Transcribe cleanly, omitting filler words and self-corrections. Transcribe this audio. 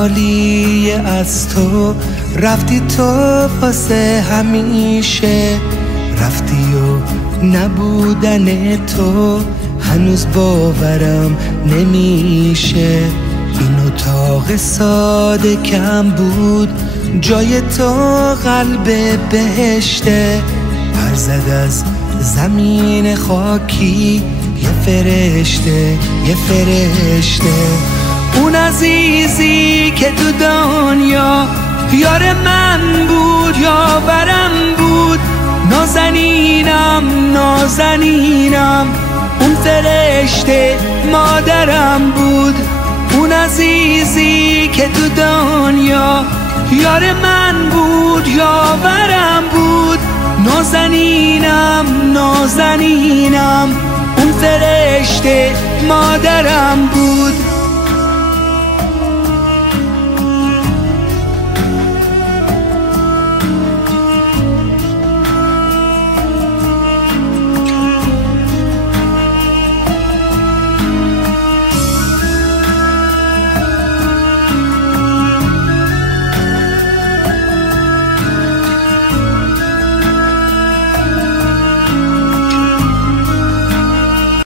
خالی از تو، رفتی تو واسه همیشه، رفتی و نبودن تو هنوز باورم نمیشه. این اتاق ساده کم بود، جای تو قلب بهشته، پر زد از زمین خاکی یه فرشته، یه فرشته. اون عزیزی که تو دنیا یار من بود، یاورم بود، نازنینم نازنینم، اون فرشته مادرم بود. اون عزیزی که تو دنیا یار من بود، یاورم بود، نازنینم نازنینم، اون فرشته مادرم بود.